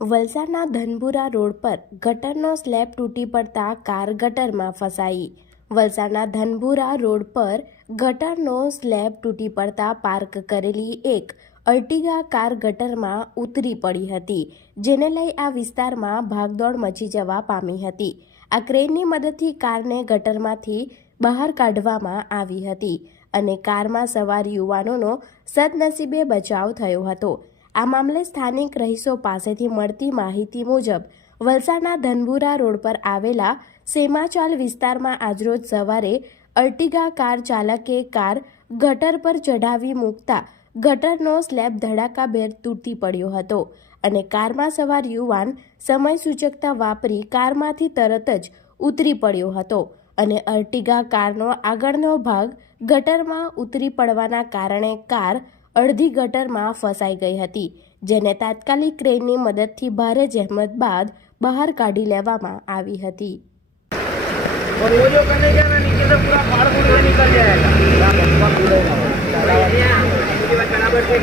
વલસાડના ધનપુરા રોડ પર ગટરનો સ્લેબ તૂટી પડતા કાર ગટરમાં ફસાઈ. વલસાડના ધનપુરા રોડ પર ગટરનો સ્લેબ તૂટી પડતા પાર્ક કરેલી એક અર્ટિગા કાર ગટરમાં ઉતરી પડી હતી, જેને લઈ આ વિસ્તારમાં ભાગદોડ મચી જવા પામી હતી. આ ક્રેનની મદદથી કારને ગટરમાંથી બહાર કાઢવામાં આવી હતી અને કારમાં સવાર યુવાનોનો સદનસીબે બચાવ થયો હતો. આ મામલે સ્થાનિક રહીશો પાસેથી મળતી માહિતી મુજબ, વલસાડના ધનબુરા રોડ પર આવેલા સેમાચાલ વિસ્તારમાં આજરોજ સવારે અર્ટિગા કાર ચાલકે કાર ગટર પર ચઢાવી મૂકતા ગટરનો સ્લેબ ધડાકાભેર તૂટી પડ્યો હતો અને કારમાં સવાર યુવાન સમય સૂચકતા વાપરી કારમાંથી તરત જ ઉતરી પડ્યો હતો અને અર્ટિગા કારનો આગળનો ભાગ ગટરમાં ઉતરી પડવાના કારણે કાર અડધી ગટરમાં ફસાઈ ગઈ હતી જેને તાત્કાલિક ક્રેનની મદદથી ભારે જહેમત બાદ બહાર કાઢી લેવામાં આવી હતી और वो जो करने गया ना नीचे से पूरा फाड़ फूड़ के निकल जाएगा क्या बम्पर कूदेगा वो। અહીંયા એક્ટિવા બરાબર છે